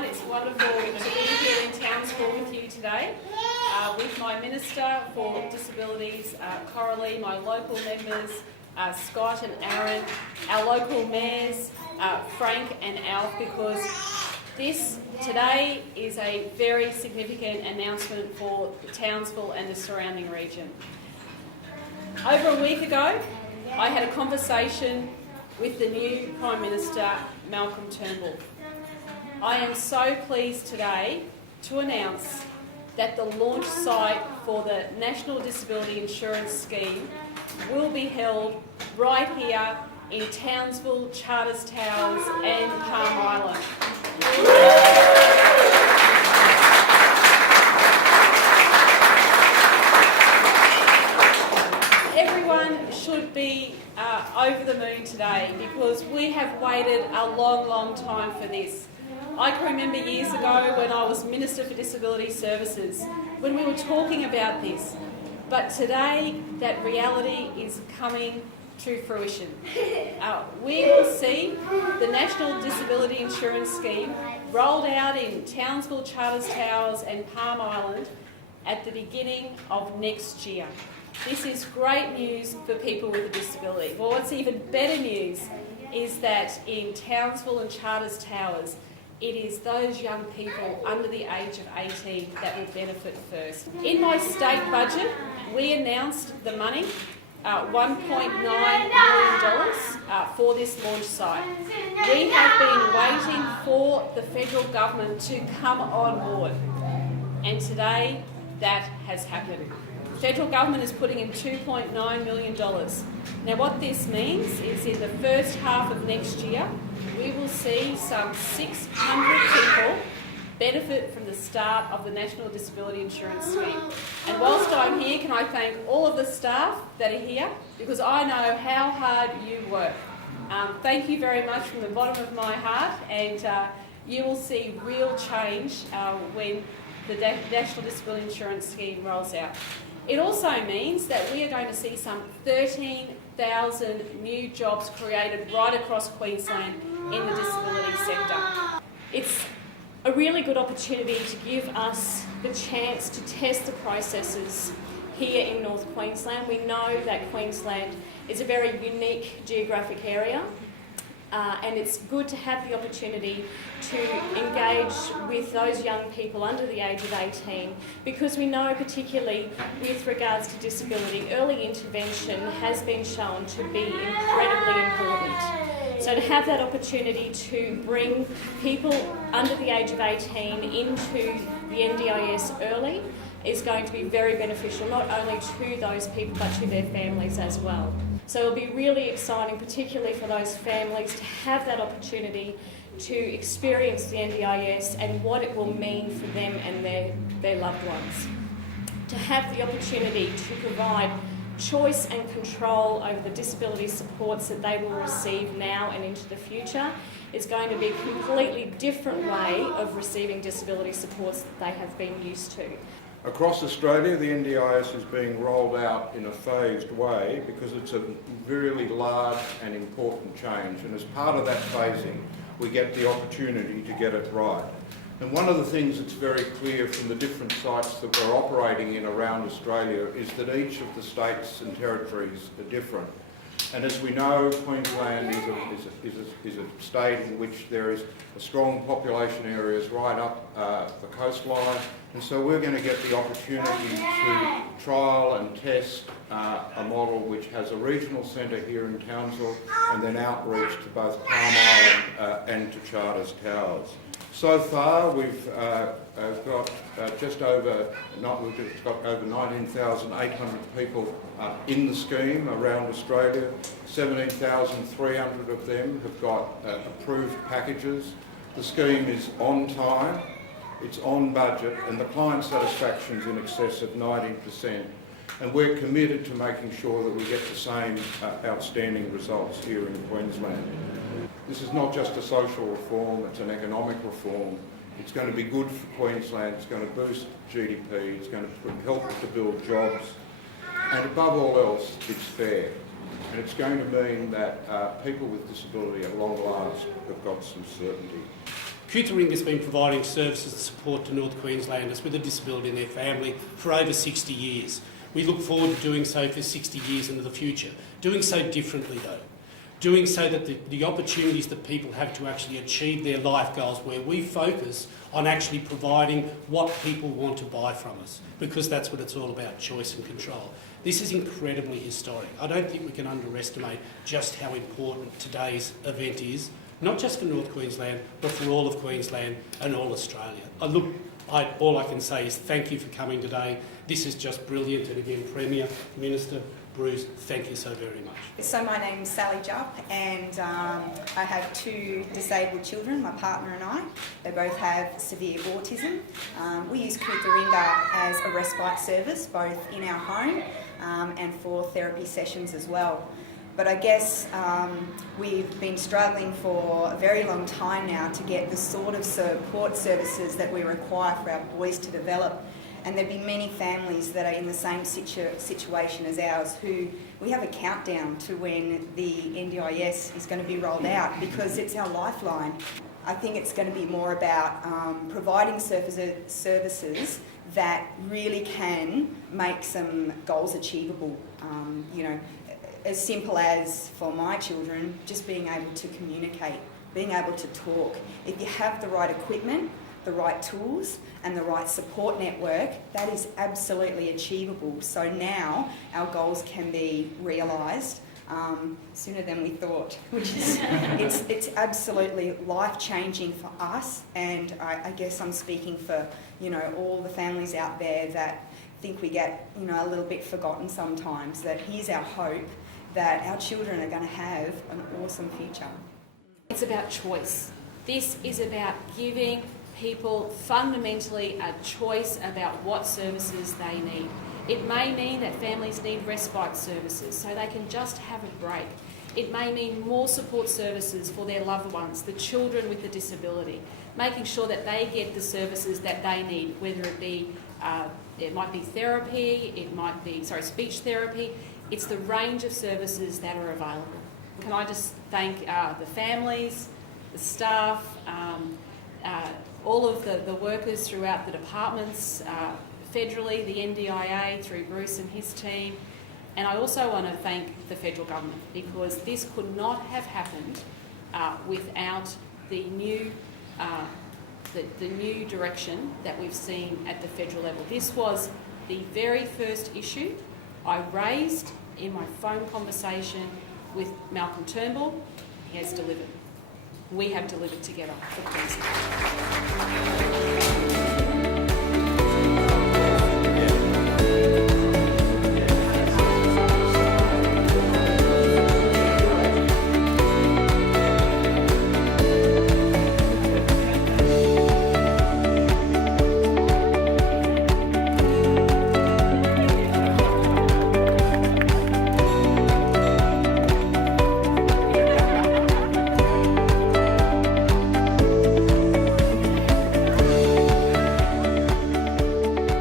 It's wonderful to be here in Townsville with you today, with my Minister for Disabilities, Coralie, my local members, Scott and Aaron, our local mayors, Frank and Alf, because this today is a very significant announcement for Townsville and the surrounding region. Over a week ago, I had a conversation with the new Prime Minister, Malcolm Turnbull. I am so pleased today to announce that the launch site for the National Disability Insurance Scheme will be held right here in Townsville, Charters Towers and Palm Island. Everyone should be over the moon today because we have waited a long time for this. I can remember years ago when I was Minister for Disability Services, when we were talking about this. But today, that reality is coming to fruition. We will see the National Disability Insurance Scheme rolled out in Townsville, Charters Towers and Palm Island at the beginning of next year. This is great news for people with a disability. Well, what's even better news is that in Townsville and Charters Towers, it is those young people under the age of 18 that will benefit first. In my state budget, we announced the money, $1.9 million for this launch site. We have been waiting for the federal government to come on board, and today that has happened. The federal government is putting in $2.9 million. Now what this means is in the first half of next year, we will see some 600 people benefit from the start of the National Disability Insurance Scheme. And whilst I'm here, can I thank all of the staff that are here, because I know how hard you work. Thank you very much from the bottom of my heart, and you will see real change when the National Disability Insurance Scheme rolls out. It also means that we are going to see some 13,000 new jobs created right across Queensland in the disability sector. It's a really good opportunity to give us the chance to test the processes here in North Queensland. We know that Queensland is a very unique geographic area, and it's good to have the opportunity to engage with those young people under the age of 18, because we know, particularly with regards to disability, early intervention has been shown to be incredibly important. So to have that opportunity to bring people under the age of 18 into the NDIS early is going to be very beneficial, not only to those people but to their families as well. So it'll be really exciting, particularly for those families, to have that opportunity to experience the NDIS and what it will mean for them and their loved ones. To have the opportunity to provide choice and control over the disability supports that they will receive now and into the future is going to be a completely different way of receiving disability supports that they have been used to. Across Australia, the NDIS is being rolled out in a phased way because it's a really large and important change, and as part of that phasing we get the opportunity to get it right. And one of the things that's very clear from the different sites that we're operating in around Australia is that each of the states and territories are different. And as we know, Queensland is a state in which there is a strong population areas right up the coastline, and so we're going to get the opportunity to trial and test a model which has a regional centre here in Townsville and then outreach to both Palm Island and to Charters Towers. So far, we've got just over, we've got over 19,800 people in the scheme around Australia. 17,300 of them have got approved packages. The scheme is on time, it's on budget, and the client satisfaction is in excess of 90%. And we're committed to making sure that we get the same outstanding results here in Queensland. This is not just a social reform, it's an economic reform. It's going to be good for Queensland, it's going to boost GDP, it's going to help to build jobs, and above all else, it's fair. And it's going to mean that people with disability at long last have got some certainty. Kuta has been providing services and support to North Queenslanders with a disability and their family for over 60 years. We look forward to doing so for 60 years into the future. Doing so differently though. Doing so that the opportunities that people have to actually achieve their life goals, where we focus on actually providing what people want to buy from us, because that's what it's all about, choice and control. This is incredibly historic. I don't think we can underestimate just how important today's event is, not just for North Queensland, but for all of Queensland and all Australia. All I can say is thank you for coming today. This is just brilliant. And again, Premier, Minister, Bruce, thank you so very much. So my name's Sally Jupp, and I have two disabled children, my partner and I. They both have severe autism. We use Kuta as a respite service, both in our home and for therapy sessions as well. But I guess we've been struggling for a very long time now to get the sort of support services that we require for our boys to develop. And there'd be many families that are in the same situation as ours who we have a countdown to when the NDIS is going to be rolled out, because it's our lifeline. I think it's going to be more about providing services that really can make some goals achievable. You know, as simple as, for my children, just being able to communicate, being able to talk. If you have the right equipment, the right tools and the right support network, that is absolutely achievable. So now our goals can be realised sooner than we thought, which is it's absolutely life-changing for us, and I guess I'm speaking for, you know, all the families out there that think we get, you know, a little bit forgotten sometimes, that here's our hope that our children are going to have an awesome future. It's about choice. This is about giving people fundamentally a choice about what services they need. It may mean that families need respite services so they can just have a break. It may mean more support services for their loved ones, the children with the disability, making sure that they get the services that they need, whether it be, it might be therapy, it might be, speech therapy. It's the range of services that are available. Can I just thank the families, the staff, all of the workers throughout the departments, federally, the NDIA, through Bruce and his team. And I also want to thank the federal government, because this could not have happened without the new direction that we've seen at the federal level. This was the very first issue I raised in my phone conversation with Malcolm Turnbull. He has delivered. We have delivered together for Queensland.